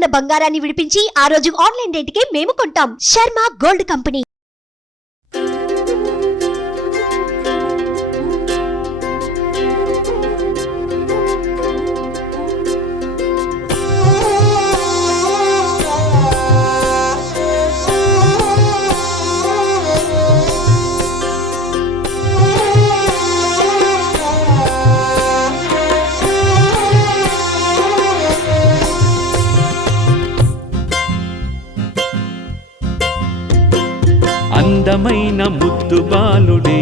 ఉన్న బంగారాన్ని విడిపించి ఆ రోజు ఆన్లైన్ రేటుకే మేము కొంటాం. Sharma gold company. అందమైన ముద్దు బాలుడే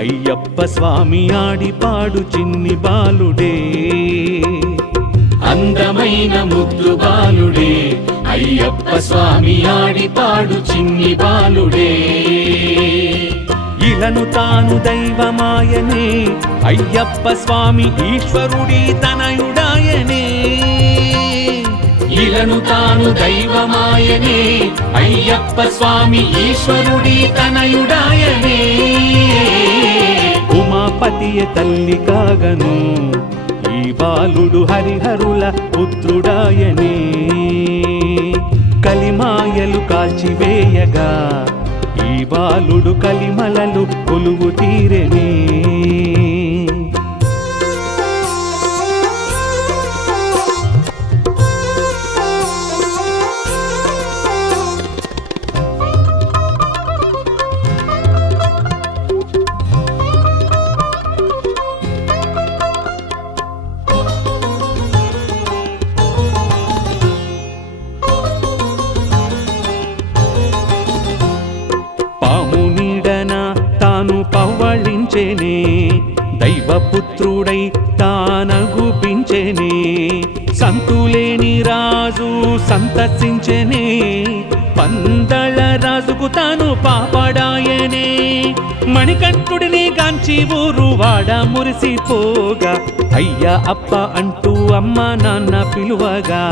అయ్యప్ప స్వామి ఆడిపాడు చిన్ని బాలుడే. అందమైన ముద్దు బాలుడే అయ్యప్ప స్వామి ఆడిపాడు చిన్ని బాలుడే. ఇలను తాను దైవమాయనే అయ్యప్ప స్వామి ఈశ్వరుడి తనయుడాయనే. ఇలను తాను దైవమాయనే అయ్యప్ప స్వామి ఈశ్వరుడి తనయుడాయనే. ఉమాపతియ తల్లి కాగను ఈ బాలుడు హరిహరుల పుత్రుడాయనే. కలిమాయలు కాల్చివేయగా ఈ బాలుడు కలిమలలు కొలువు తీరెనే. పవ్వళించెనే దైవపుత్రుడై తానగుపించెనే. సంతులేని రాజు సంతసించెనే పందళ రాజుకు తాను పాపడాయనే. మణికంఠుడిని గాంచి ఊరు వాడ మురిసిపోగా అయ్యా అప్ప అంటూ అమ్మ నాన్న పిలువగా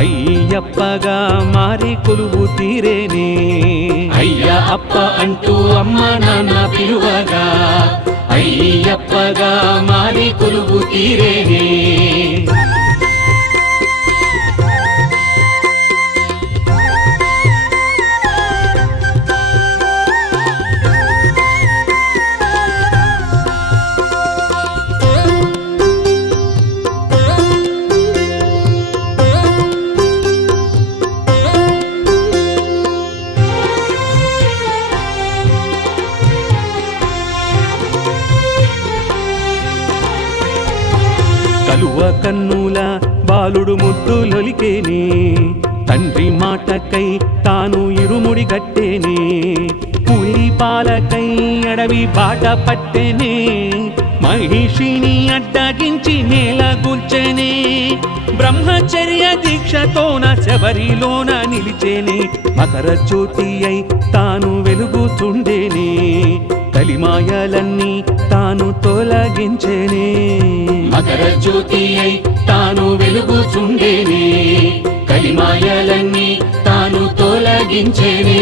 అయ్యప్పగా మారి కొలువు తీరేనే. అయ్యా అప్ప అంటూ అమ్మ నాన్న పిలువగా అయ్యప్పగా మారి కొలువు తీరేనే. కలువ కన్నుల బాలుడు ముద్దులొలికేనే తండ్రి మాటకై తాను ఇరుముడి గట్టేనే. పులి పాలకై అడవి బాట పట్టెనే మహిషిని అడ్డగించి నేల గుల్చెనే. బ్రహ్మచర్య దీక్షతోన శబరిలోన నిలిచేనే. మకర జ్యోతి అయి తాను వెలుగుతుండేనే కలిమాయలన్నీ తాను తొలగించేనే. మకర జ్యోతి అయి తాను వెలుగుతుండేనే కలిమాయలన్నీ తాను తొలగించేనే.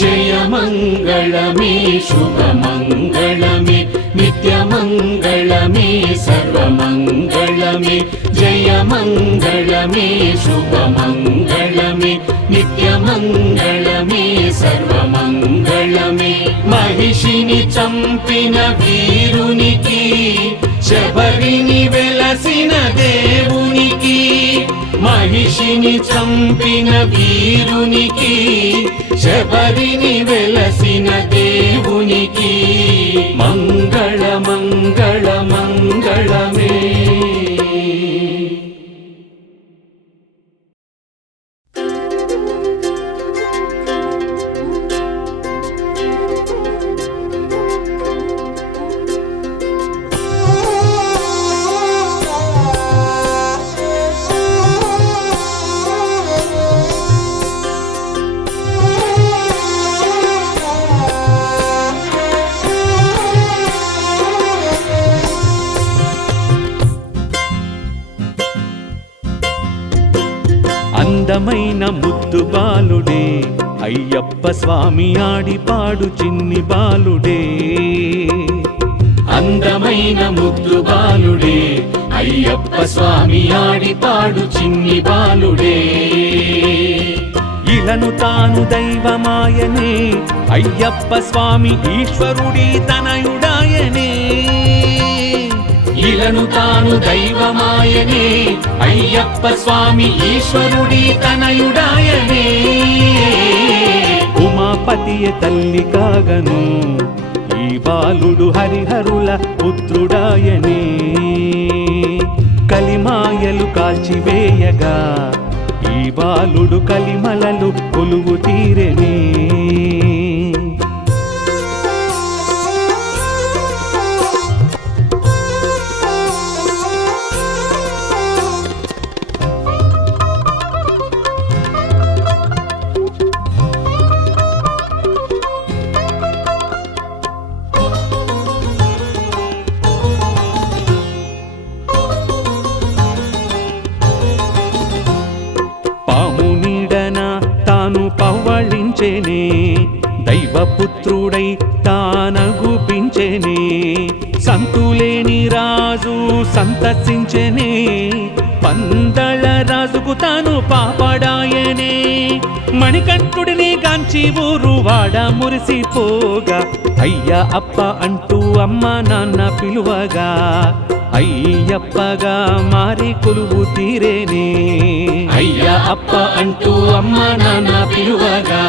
జయ మంగళమే శుభమంగళమే నిత్యమంగళమే సర్వమంగళమే. జయ మంగళమే శుభమంగళమే నిత్యమంగళమే సర్వమంగళమే. మహిషిని చంపిన వీరునికి శబరిని వెలసిన దేవునికి. మహిషిని చంపిన వీరునికి శబరిని వెలసిన దేవునికి. మంగళ మంగళ మంగళమే. అందమైన ముద్దు బాలుడే అయ్యప్ప స్వామి ఆడిపాడు చిన్ని బాలుడే. అందమైన ముద్దు బాలుడే అయ్యప్ప స్వామి ఆడిపాడు చిన్ని బాలుడే. ఇలను తాను దైవమాయనే అయ్యప్ప స్వామి ఈశ్వరుడి తనయుడాయనే. ఇలను తాను దైవమాయనే అయ్యప్ప స్వామి ఈశ్వరుడి తనయుడాయనే. ఉమాపతియ తల్లి కాగను ఈ బాలుడు హరిహరుల పుత్రుడాయనే. కలిమాయలు కాల్చివేయగా ఈ బాలుడు కలిమలలు కొలువు తీరెనే. పవ్వళించెనే దైవపుత్రుడై తానగుపించెనే. సంతులేని రాజు సంతసించెనే పందళ రాజుకు తాను పాపడాయనే. మణికంఠుడిని గాంచి ఊరు వాడ మురిసిపోగా అయ్యా అప్ప అంటూ అమ్మ నాన్న పిలువగా అయ్యప్పగా మారి కొలువు తీరేనే. అయ్యా అప్ప అంటూ అమ్మ నాన్న పిలువగా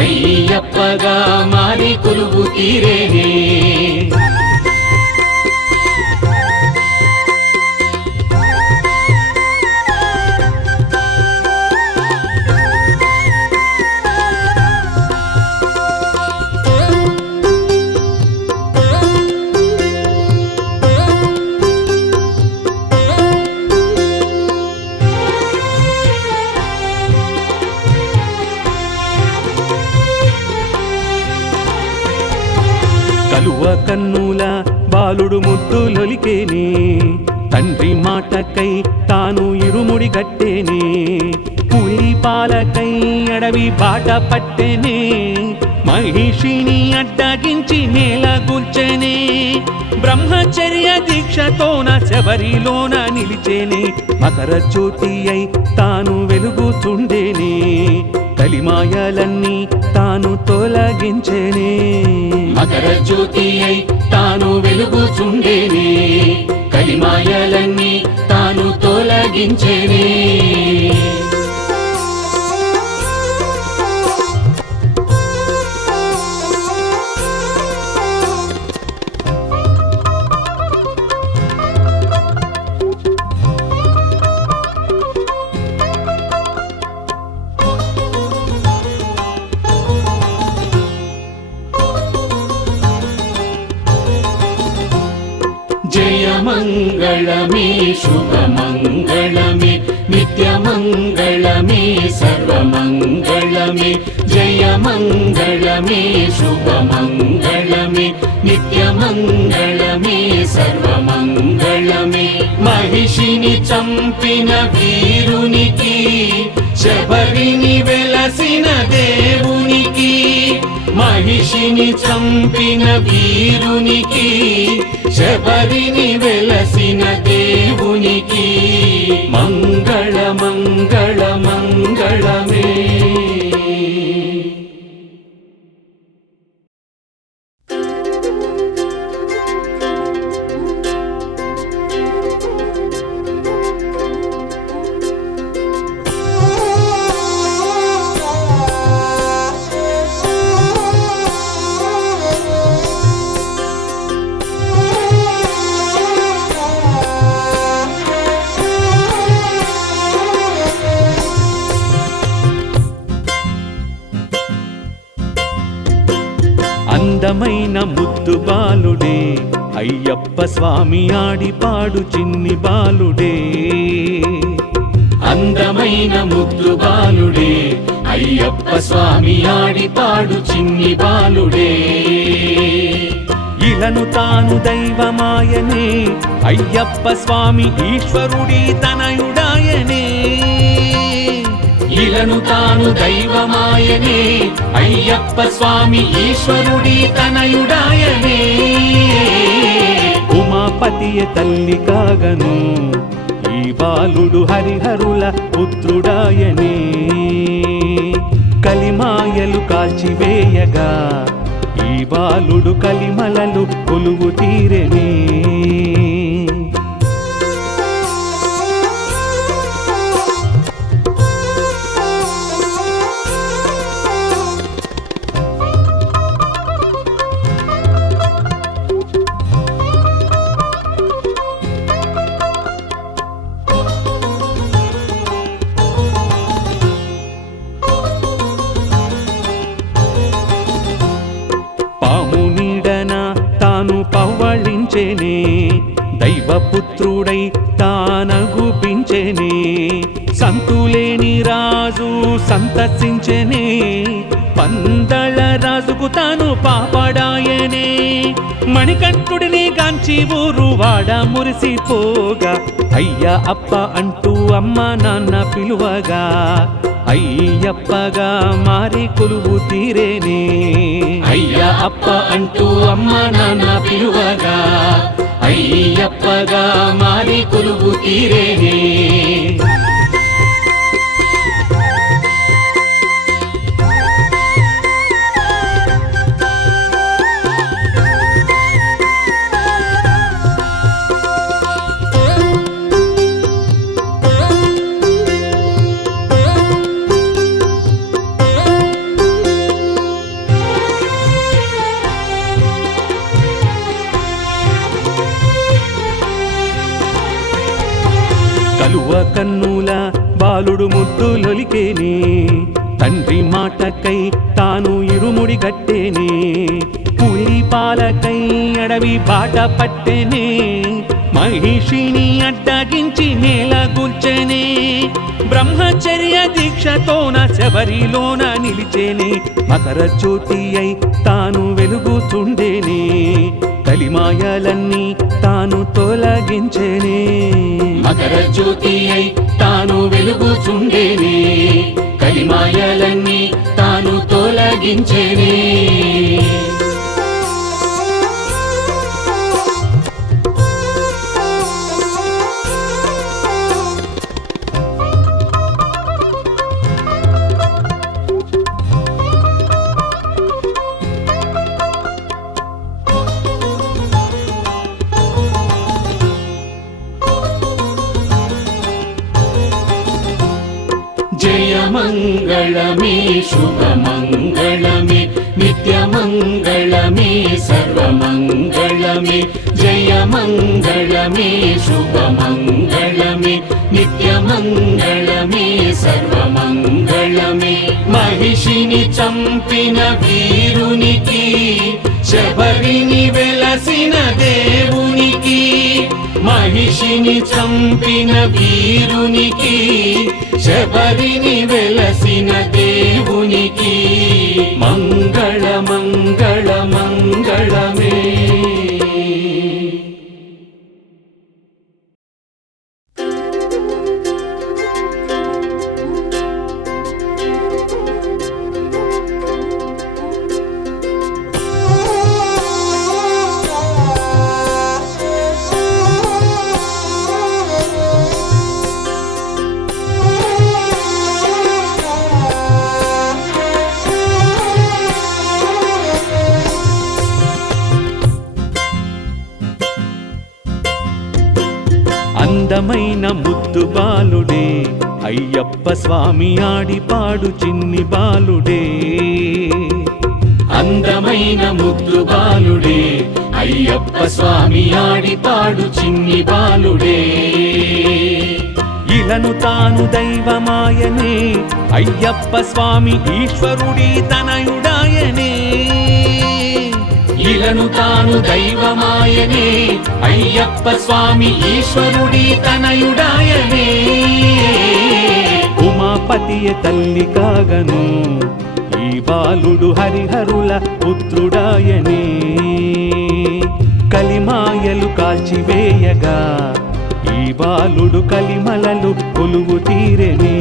అయ్యప్పగా మారి కొలువు తీరేనే. కలువ కన్నుల బాలుడు ముద్దులొలికేనే తండ్రి మాటకై తాను ఇరుముడి గట్టేనే. పులి పాలకై అడవి బాట పట్టెనే మహిషిని అడ్డగించి నేల గుల్చెనే. బ్రహ్మచర్య దీక్షతోన శబరిలోన నిలిచేనే మకర జ్యోతి అయి తాను వెలుగుచుండేనే. కలిమాయలన్నీ తాను తొలగించేనే. మకర జ్యోతి అయి తాను వెలుగుచుండేనే కలిమాయలన్నీ తాను తొలగించేనే. జయ మంగళమే శుభమంగళమే నిత్యమంగళమే సర్వమంగళమే. జయ మంగళమే శుభమంగళమే నిత్యమంగళమే సర్వమంగళమే. మహిషిని చంపిన వీరునికి శబరిని వెలసిన దేవునికి. మహిషిని చంపిన వీరునికి శబరిని వెలసిన దేవునికి మంగళ మంగళ మంగళమే. అందమైన ముద్దు బాలుడే అయ్యప్ప స్వామి ఆడిపాడు చిన్ని బాలుడే. అందమైన ముద్దు బాలుడే అయ్యప్ప స్వామి ఆడిపాడు చిన్ని బాలుడే. ఇలను తాను దైవమాయనే అయ్యప్ప స్వామి ఈశ్వరుడి తనయుడాయనే. ఇలను తాను దైవమాయనే అయ్యప్ప స్వామి ఈశ్వరుడి తనయుడాయనే ఉమాపతియ తల్లి కాగను ఈ బాలుడు హరిహరుల పుత్రుడాయనే కలిమాయలు కాల్చివేయగా ఈ బాలుడు కలిమలలు కొలువు తీరెనే పవ్వళించెనే దైవపుత్రుడై తానగుపించెనే సంతులేని రాజు సంతసించెనే పందళ రాజుకు తాను పాపడాయనే మణికంఠుడిని గాంచి ఊరు వాడ మురిసిపోగా అయ్యా అప్ప అంటూ అమ్మ నాన్న పిలువగా అయ్యప్పగా మారి కొలువు తీరేనే అయ్యా అప్ప అంటూ అమ్మ నాన్న పిలువగా అయ్యప్పగా మారి కొలువు తీరేనే కలువ కన్నుల బాలుడు ముద్దులొలికేనే తండ్రి మాటకై తాను ఇరుముడి గట్టేనే పులి పాలకై అడవి బాట పట్టెనే మహిషిని అడ్డగించి నేల గుల్చెనే బ్రహ్మచర్య దీక్షతోన శబరిలోన నిలిచేనే మకర జ్యోతి అయి తాను వెలుగుతుండేనే కలిమాయలన్నీ తాను తొలగించేనే మకర జ్యోతి అయి తాను వెలుగుచుండేనే కలిమాయలన్నీ తాను తొలగించేనే జయమంగళమే శుభమంగళమే నిత్యమంగళమే సర్వమంగళమే జయమంగళమే శుభమంగళమే నిత్యమంగళమే సర్వమంగళమే మహిషిని చంపిన వీరునికి శబరిని వెలసిన దేవునికి మహిషిని చంపిన వీరునికి శబరిని వెలసిన దేవునికి మంగళ మంగళ మంగళమే అందమైన ముద్దు బాలుడే అయ్యప్ప స్వామి ఆడి పాడు చిన్ని బాలుడే అందమైన ముద్దు బాలుడే అయ్యప్ప స్వామి ఆడి పాడు చిన్ని బాలుడే ఇలను తాను దైవమాయనే అయ్యప్ప స్వామి ఈశ్వరుడి తనయుడాయనే ఇలను తాను దైవమాయనే అయ్యప్ప స్వామి ఈశ్వరుడి తనయుడాయనే ఉమాపతియ తల్లి కాగను ఈ బాలుడు హరిహరుల పుత్రుడాయనే కలిమాయలు కాల్చివేయగా ఈ బాలుడు కలిమలలు కొలువు తీరెనే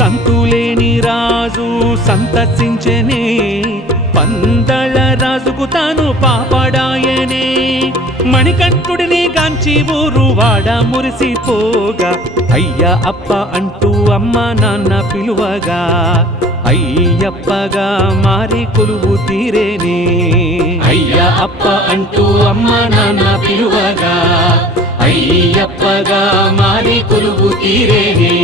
సంతులేని రాజు సంతసించెనే, పందళ రాజుకు తాను పాపడాయనే. మణికంఠుడిని గాంచి ఊరు వాడ మురిసిపోగా, అయ్యా అప్ప అంటూ అమ్మ నాన్న పిలువగా, అయ్యప్పగా మారి కొలువు తీరేనే. అయ్యా అప్ప అంటూ అమ్మ నాన్న పిలువగా, అయ్యప్పగా మారి కొలువు తీరేనే.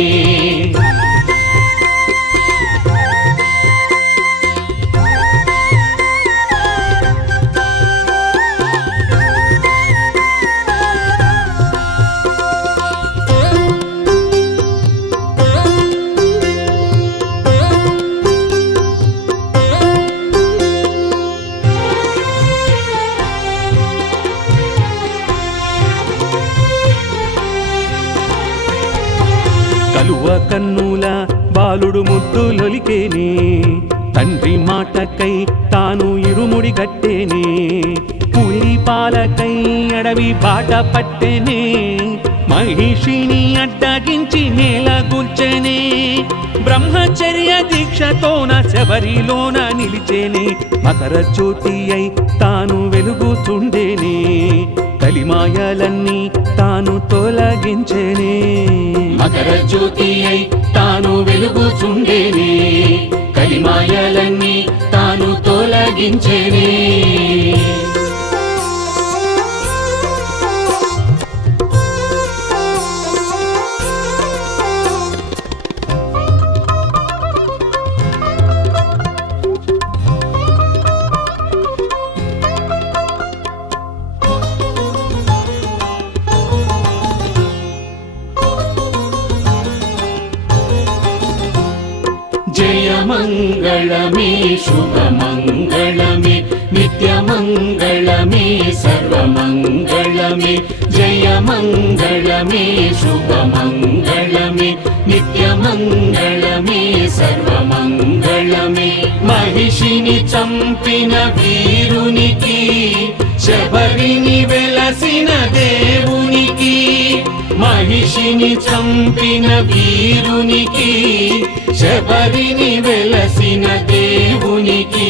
కలువ కన్నుల బాలుడు ముద్దులొలికేనే, తండ్రి మాటకై తాను ఇరుముడి గట్టేనే. పులి పాలకై అడవి బాట పట్టెనే, మహిషిని అడ్డగించి నేల గుల్చెనే. బ్రహ్మచర్య దీక్షతోన శబరిలోన నిలిచేనే, మకర జ్యోతి అయి తాను వెలుగుతుండేనే. కలిమాయలన్నీ తాను తొలగించేనే, మకర జ్యోతి అయి తాను వెలుగుచుండేనే. కలిమాయలన్నీ తాను తొలగించేనే. జయ మంగళమే శుభమంగళమే నిత్యమంగళమే సర్వమంగళమే. జయ మంగళమే శుభమంగళమే నిత్యమంగళమే సర్వమంగళమే. మహిషిని చంపిన వీరునికి, శబరిని వెలసిన దేవునికి. మహిషిని చంపిన వీరునికి, శబరిని వెలసిన దేవునికి.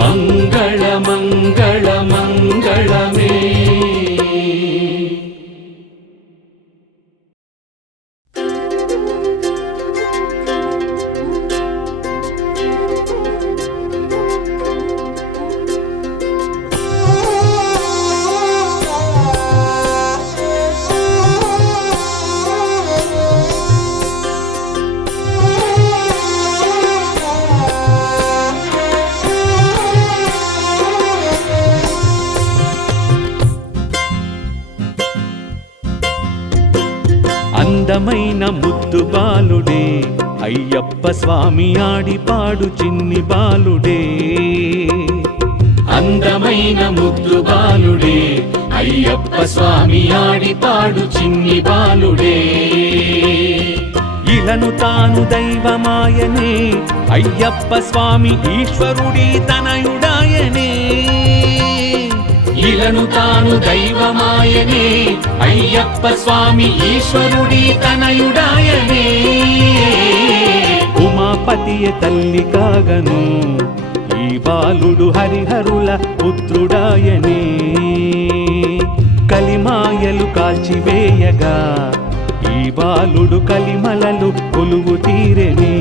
మంగళ మంగళ మంగళమే. అందమైన ముద్దు బాలుడే, అయ్యప్ప స్వామి ఆడి పాడు చిన్ని బాలుడే. అందమైన ముద్దు బాలుడే, అయ్యప్ప స్వామి ఆడి పాడు చిన్ని బాలుడే. ఇలను తాను దైవమాయనే, అయ్యప్ప స్వామి ఈశ్వరుడి తనయుడాయనే. ఇలను తాను దైవమాయనే, అయ్యప్ప స్వామి ఈశ్వరుడి తనయుడాయనే. ఉమాపతియ తల్లి కాగను, ఈ బాలుడు హరిహరుల పుత్రుడాయనే. కలిమాయలు కాల్చివేయగా, ఈ బాలుడు కలిమలలు కొలువు తీరెనే.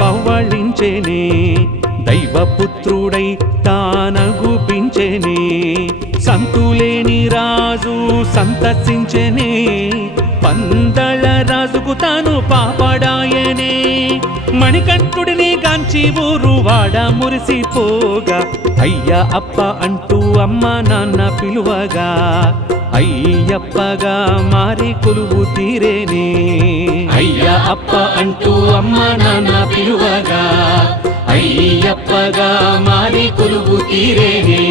పవ్వళించెనే, దైవపుత్రుడై తానగుపించెనే. సంతులేని రాజు సంతసించెనే, పందళ రాజుకు తాను పాపడాయనే. మణికంఠుడిని గాంచి ఊరు వాడ మురిసిపోగా, అయ్యా అప్ప అంటూ అమ్మ నాన్న పిలువగా, అయ్యప్పగా మారి కొలువు తీరేనే. అయ్యా అప్ప అంటూ అమ్మ నాన్న పిలువగా, అయ్యప్పగా మారి కొలువు తీరేనే.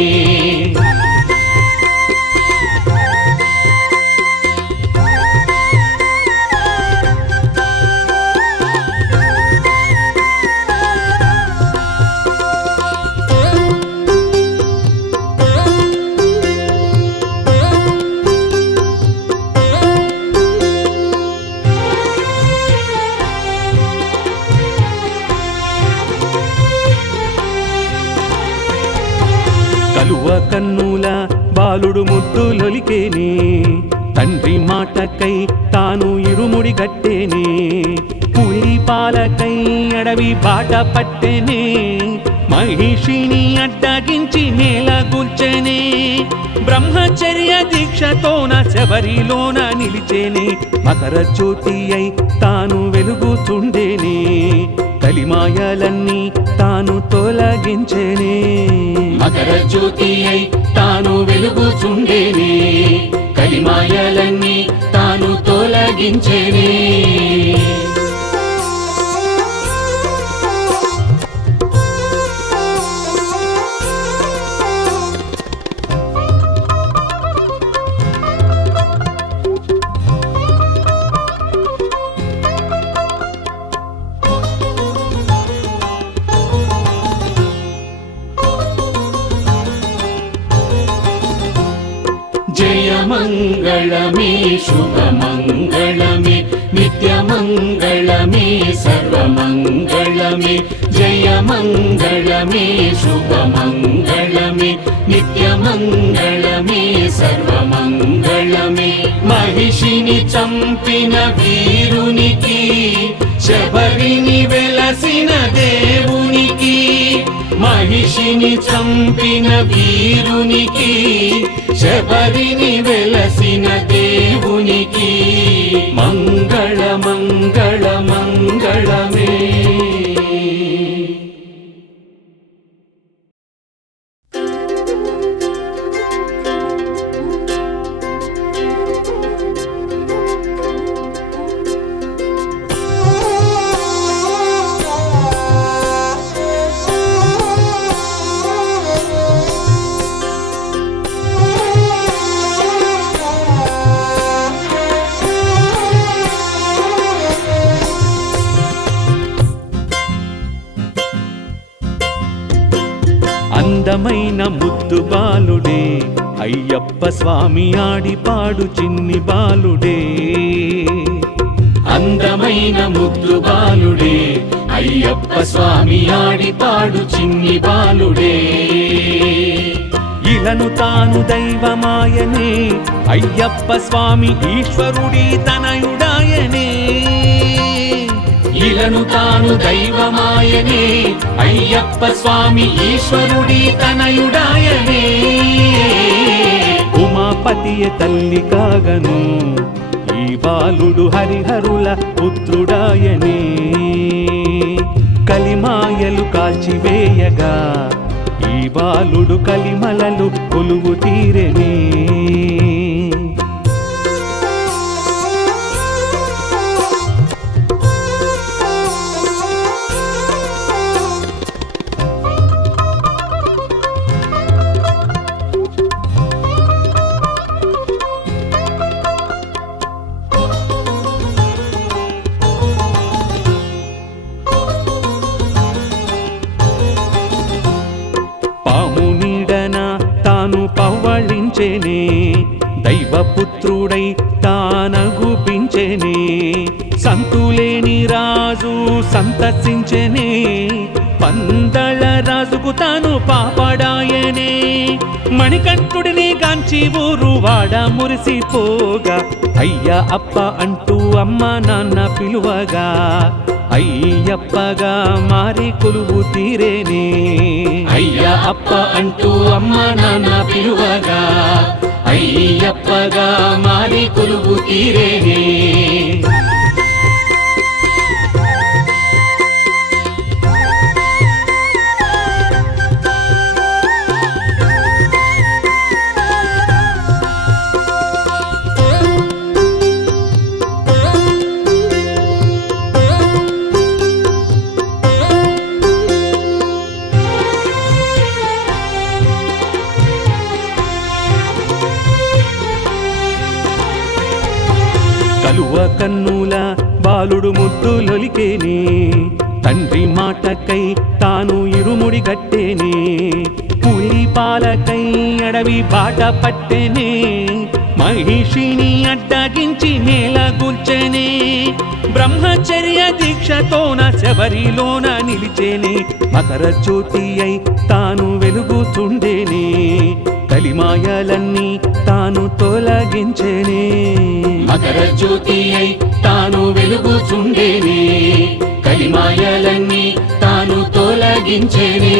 కలువ కన్నుల బాలుడు ముద్దులొలికేనే, తండ్రి మాటకై తాను ఇరుముడి కట్టేనే, పులి పాలకై అడవి బాట పట్టెనే, మహిషిని అడ్డగించి నేల గుల్చెనే, బ్రహ్మచర్య దీక్షతోన శబరిలోన నిలిచేనే, మకర జ్యోతి అయి తాను వెలుగుతుండేనే, కలిమాయలన్నీ తాను తొలగించేనే. మకర జ్యోతి అయి తాను వెలుగుచుండేనే, కలిమాయలన్నీ తాను తొలగించేనే. జయ మంగళమే శుభమంగళమే నిత్యమంగళమే సర్వమంగళమే. జయ మంగళమే శుభమంగళమే నిత్యమంగళమే సర్వమంగళమే. మహిషిని చంపిన వీరునికి, శబరిని వెలసిన దేవునికి, మహిషిని చంపిన వీరునికి, శబరిని వెలసిన దేవునికి మంగళ మంగళ మంగళమే. అందమైన ముద్దు బాలుడే అయ్యప్ప స్వామి ఆడిపాడు చిన్ని బాలుడే. అందమైన ముద్దు బాలుడే అయ్యప్ప స్వామి ఆడిపాడు చిన్ని బాలుడే. ఇలను తాను దైవమాయనే, అయ్యప్ప స్వామి ఈశ్వరుడి తనయుడాయనే. ఇలను తాను దైవమాయనే, అయ్యప్ప స్వామి ఈశ్వరుడి తనయుడాయనే. ఉమాపతియ తల్లి కాగను, ఈ బాలుడు హరిహరుల పుత్రుడాయనే. కలిమాయలు కాల్చివేయగా, ఈ బాలుడు కలిమలలు కొలువు తీరెనే. పాము నీడన తాను పవ్వళించెనే, దైవపుత్రుడై తానగుపించెనే. సంతులేని రాజు సంతసించెనే, పందళ రాజుకు తాను పాపడాయనే. మణికంఠుడిని గాంచి ఊరు వాడ మురిసిపోగా, అయ్యా అప్ప అంటూ అమ్మ నాన్న పిలువగా, అయ్యప్పగా మారి కొలువు తీరేనే. అయ్యా అప్ప అంటూ అమ్మ నాన్న పిలువగా, అయ్యప్పగా మారి కొలువు తీరేనే. బాలుడు ముద్దులొలికేనే తండ్రి మాటకై తాను ఇరుముడి గట్టేనే పులి పాలకై అడవి బాట పట్టెనే మహిషిని అడ్డగించి నేల గుల్చెనే బ్రహ్మచర్య దీక్షతోన శబరిలోన నిలిచేనే మకర జ్యోతి అయి తాను వెలుగుతుండేనే కలిమాయలన్నీ తాను తొలగించేనే మకర జ్యోతి అయి తాను వెలుగుచుండేనే కలిమాయలన్నీ తాను తొలగించేనే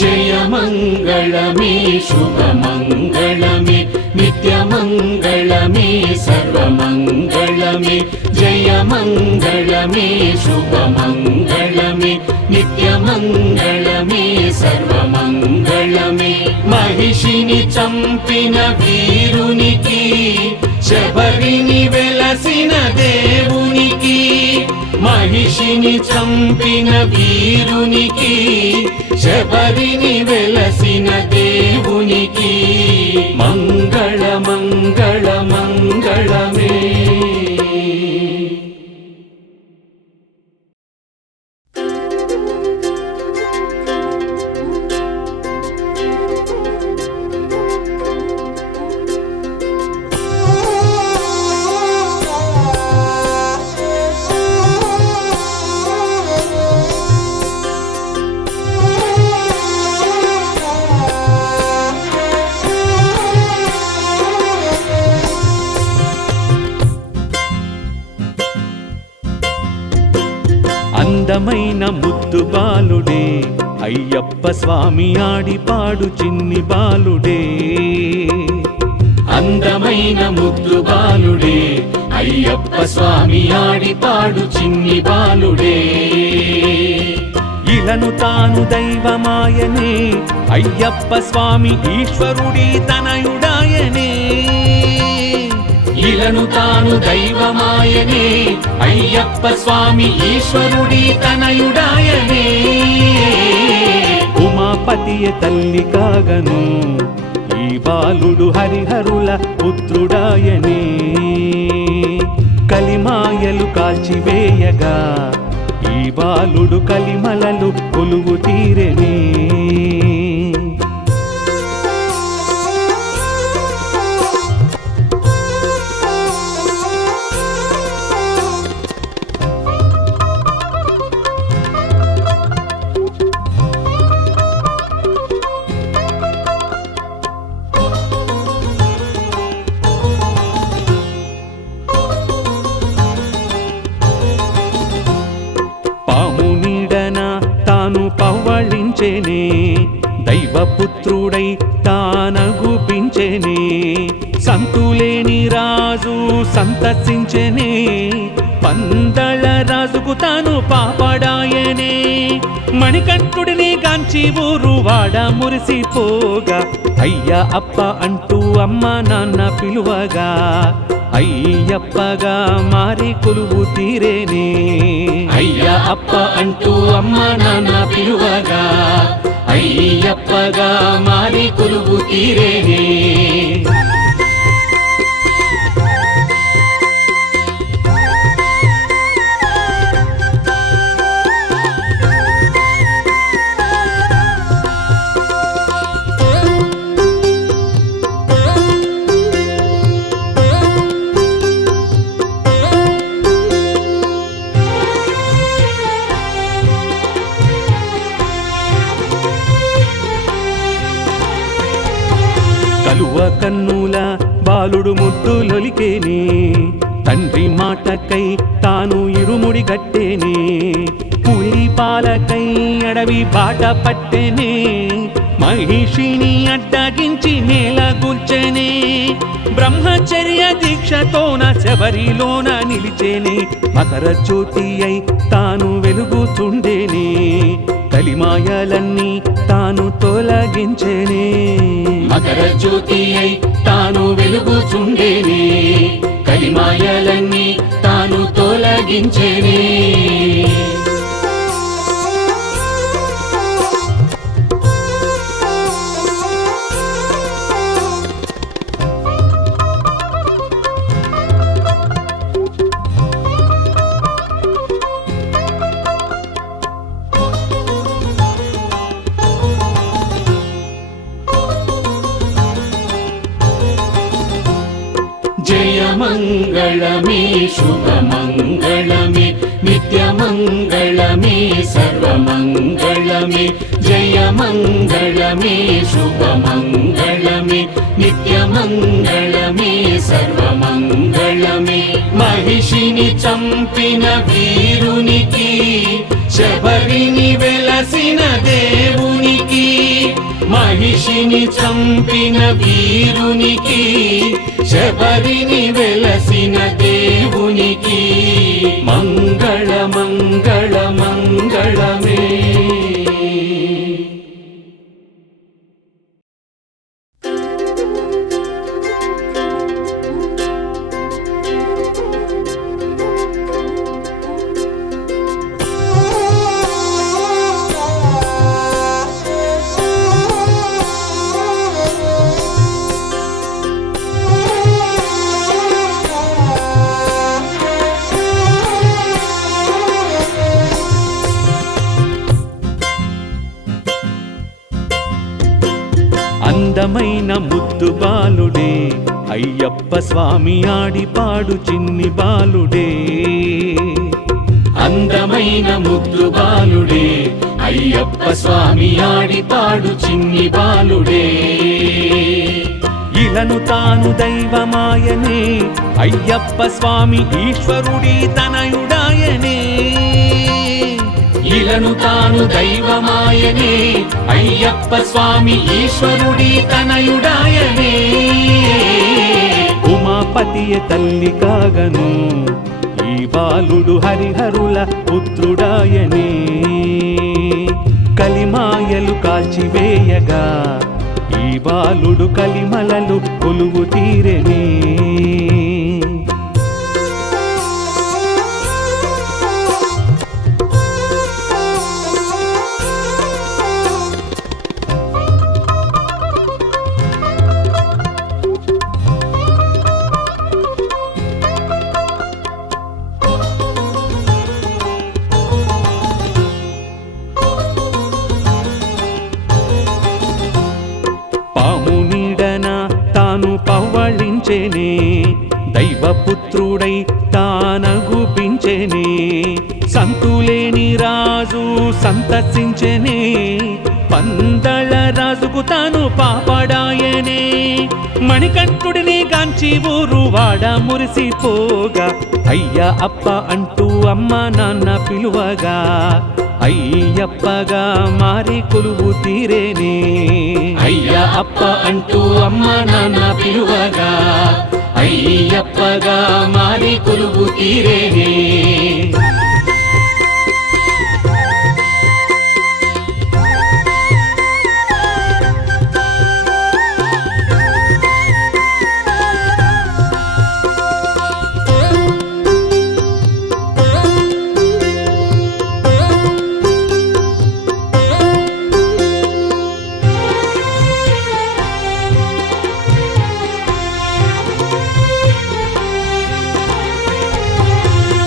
జయ మంగళమే శుభమంగళమే నిత్యమంగళమే సర్వమంగళమే జయ మంగళమే శుభమంగళమే నిత్యమంగళమే సర్వమంగళమే మహిషిని చంపిన వీరునికి శబరిని వెలసిన దేవునికి మహిషిని చంపిన వీరునికి శబరిని వెలసిన దేవునికి మంగళ మంగళ మంగళమే అందమైన ముద్దు బాలుడే అయ్యప్ప స్వామి ఆడిపాడు చిన్ని బాలుడే అందమైన ముద్దు బాలుడే అయ్యప్ప స్వామి ఆడిపాడు చిన్ని బాలుడే ఇలను తాను దైవమాయనే అయ్యప్ప స్వామి ఈశ్వరుడి తనయుడాయనే ఇలను తాను దైవమాయనే అయ్యప్ప స్వామి ఈశ్వరుడి తనయుడాయనే ఉమాపతియ తల్లి కాగను ఈ బాలుడు హరిహరుల పుత్రుడాయనే కలిమాయలు కాల్చివేయగా ఈ బాలుడు కలిమలలు కొలువు తీరెనే పవ్వళించేనే దైవపుత్రుడై తానగుపించేనే సంతులేని రాజు సంతసించెనే పందళ రాజుకు తాను పాపడాయనే మణికంఠుడిని గాంచి ఊరు వాడ మురిసిపోగా అయ్యా అప్ప అంటూ అమ్మ నాన్న పిలువగా అయ్యప్పగా మారి కొలువు తీరేనే అయ్యా అప్ప అంటూ అమ్మ నాన్న పిలువగా అయ్యప్పగా మారి కొలువు తీరేనే కలువ కన్నుల బాలుడు ముద్దులొలికేనే తండ్రి మాటకై తాను ఇరుముడి గట్టేనే పులి పాలకై అడవి బాట పట్టెనే మహిషిని అడ్డగించి నేల గుల్చెనే బ్రహ్మచర్య దీక్షతోన శబరిలోన నిలిచేనే మకర జ్యోతి అయి తాను వెలుగుతుండేనే కలిమాయలన్నీ తాను తొలగించేనే మకర జ్యోతి అయి తాను వెలుగుచుండేనే కలిమాయలన్నీ తాను తొలగించేనే జయ మంగళమే శుభమంగళమే నిత్యమంగళమే సర్వమంగళమే జయ మంగళమే శుభమంగళమే నిత్యమంగళమే సర్వమంగళమే మహిషిని చంపిన వీరునికి శబరిని వెలసిన దేవునికి మహిషిని చంపిన వీరునికి శబరిని వెలసిన దేవునికి మంగళ మంగళ మంగళమే అందమైన ముద్దు బాలుడే అయ్యప్ప స్వామి ఆడిపాడు చిన్ని బాలుడే అందమైన ముద్దు బాలుడే అయ్యప్ప స్వామి ఆడిపాడు చిన్ని బాలుడే ఇలను తాను దైవమాయనే అయ్యప్ప స్వామి ఈశ్వరుడి తనయుడాయనే ఇలను తాను దైవమాయనే అయ్యప్ప స్వామి ఈశ్వరుడి తనయుడాయనే ఉమాపతియ తల్లి కాగను ఈ బాలుడు హరిహరుల పుత్రుడాయనే కలిమాయలు కాల్చివేయగా ఈ బాలుడు కలిమలలు కొలువు తీరెనే పవ్వళించేనే దైవపుత్రుడై తానగుపించేనే సంతులేని రాజు సంతసించెనే పందళ రాజుకు తాను పాపడాయనే మణికంఠుడిని గాంచి ఊరు వాడ మురిసిపోగా అయ్యా అప్ప అంటూ అమ్మ నాన్న పిలువగా అయ్యప్పగా మారి కొలువు తీరేనే అయ్యా అప్ప అంటూ అమ్మ నాన్న పిలువగా అయ్యప్పగా మారి కొలువు తీరేనే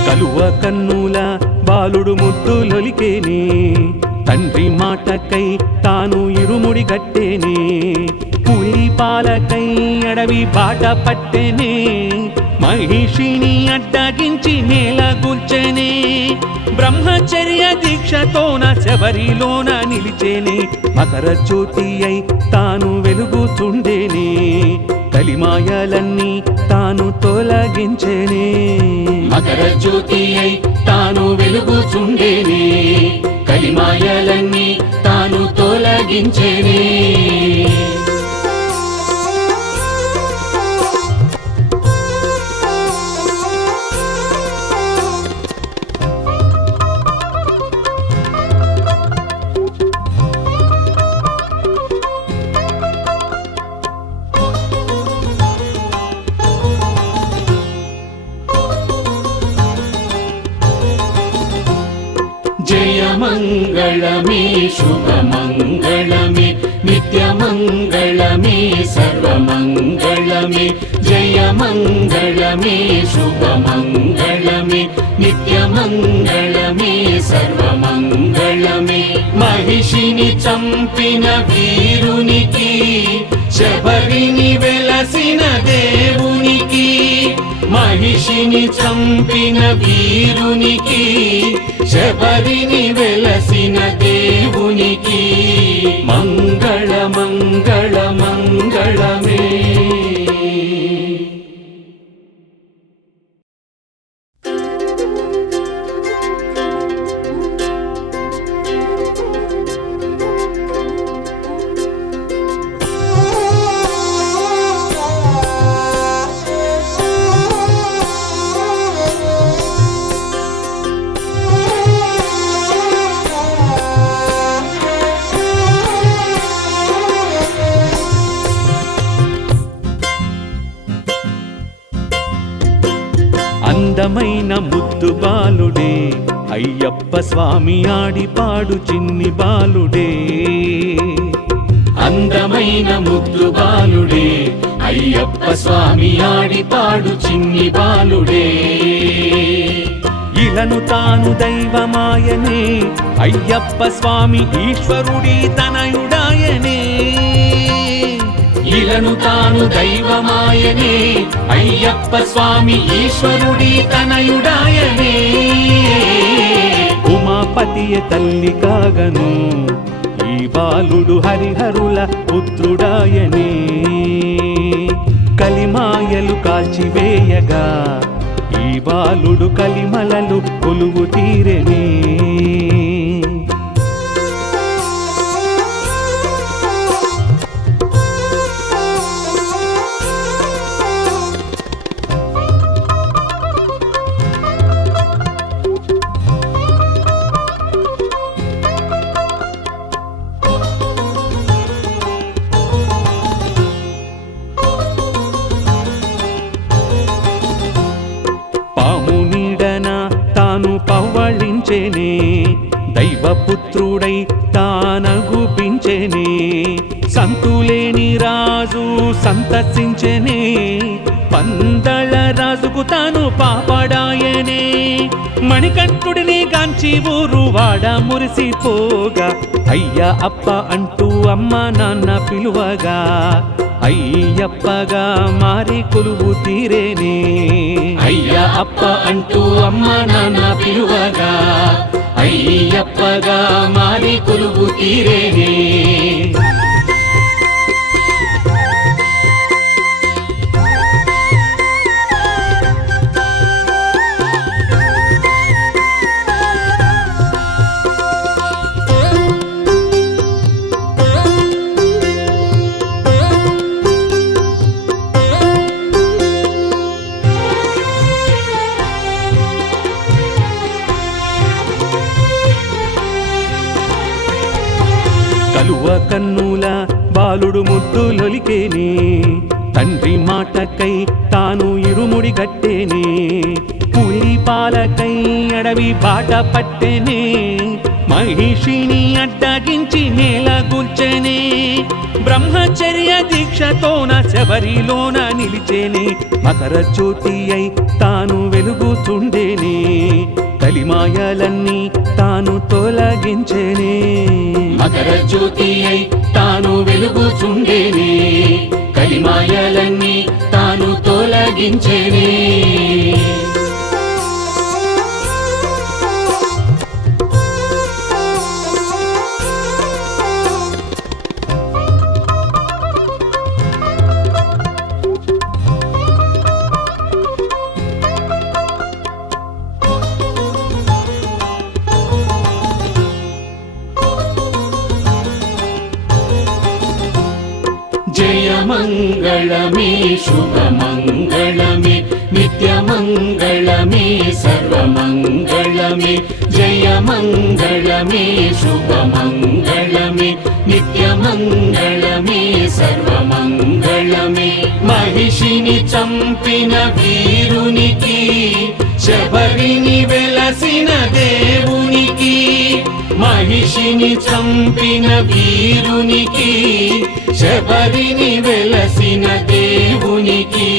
కలువ కన్నుల బాలుడు ముద్దులొలికేనే తండ్రి మాటకై తాను ఇరుముడి గట్టేనే పులి పాలకై అడవి బాట పట్టెనే మహిషిని అడ్డగించి నేల గుల్చెనే బ్రహ్మచర్య దీక్షతోన శబరిలోన నిలిచేనే మకర జ్యోతి అయి తాను వెలుగుతుండేనే కలిమాయలన్నీ తాను తొలగించేనే మకర జ్యోతి అయి తాను వెలుగుచుండేనే కలిమాయలన్నీ తాను తొలగించేనే మంగళమే శుభమంగళమే నిత్యమంగళమే సర్వమంగళమే జయ మంగళమే శుభమంగళమే నిత్యమంగళమే సర్వమంగళమే మహిషిని చంపిన వీరునికి శబరిని వెలసిన దేవునికి మహిషిని చంపిన వీరునికి శబరిని వెలసిన దేవునికి మంగళ మంగళ మంగళమే అందమైన ముద్దు బాలుడే అయ్యప్ప స్వామి ఆడిపాడు చిన్ని బాలుడే అందమైన ముద్దు బాలుడే అయ్యప్ప స్వామి ఆడిపాడు చిన్ని బాలుడే ఇలను తాను దైవమాయనే అయ్యప్ప స్వామి ఈశ్వరుడి తనయుడాయనే ఇలను తాను దైవమాయనే అయ్యప్ప స్వామి ఈశ్వరుడి తనయుడాయనే ఉమాపతియ తల్లి కాగను ఈ బాలుడు హరిహరుల పుత్రుడాయనే కలిమాయలు కాల్చివేయగా ఈ బాలుడు కలిమలలు కొలువు తీరెనే పవ్వళించెనే దైవపుత్రుడై తానగుపించెనే సంతులేని రాజు సంతసించెనే పందళ రాజుకు తాను పాపడాయనే మణికంఠుడిని గాంచి ఊరు వాడ మురిసిపోగా అయ్యా అప్ప అంటూ అమ్మ నాన్న పిలువగా అయ్యప్పగా మారి కొలువు తీరేనే అయ్యా అప్ప అంటూ అమ్మ నాన్న పిలువగా అయ్యప్పగా మారి కొలువు తీరేనే కలువ కన్నుల బాలుడు ముద్దులొలికేనే తండ్రి మాటకై తాను ఇరుముడి గట్టేనే పులి పాలకై అడవి బాట పట్టెనే మహిషిని అడ్డగించి నేల గుల్చెనే బ్రహ్మచర్య దీక్షతోన శబరిలోన నిలిచేనే మకర జ్యోతి అయి తాను వెలుగుతుండేనే కలిమాయలన్నీ తాను తొలగించేనే మకర జ్యోతి అయి తాను వెలుగుచుండేనే కలిమాయలన్నీ తాను తొలగించేనే జయ మంగళమే శుభమంగళమే నిత్యమంగళమే సర్వమంగళమే జయ మంగళమే శుభమంగళమే నిత్యమంగళమే సర్వమంగళమే మహిషిని చంపిన వీరునికి శబరిని వెలసిన దేవునికి మహిషిని చంపిన వీరునికి శబరిని వెలసిన దేవునికి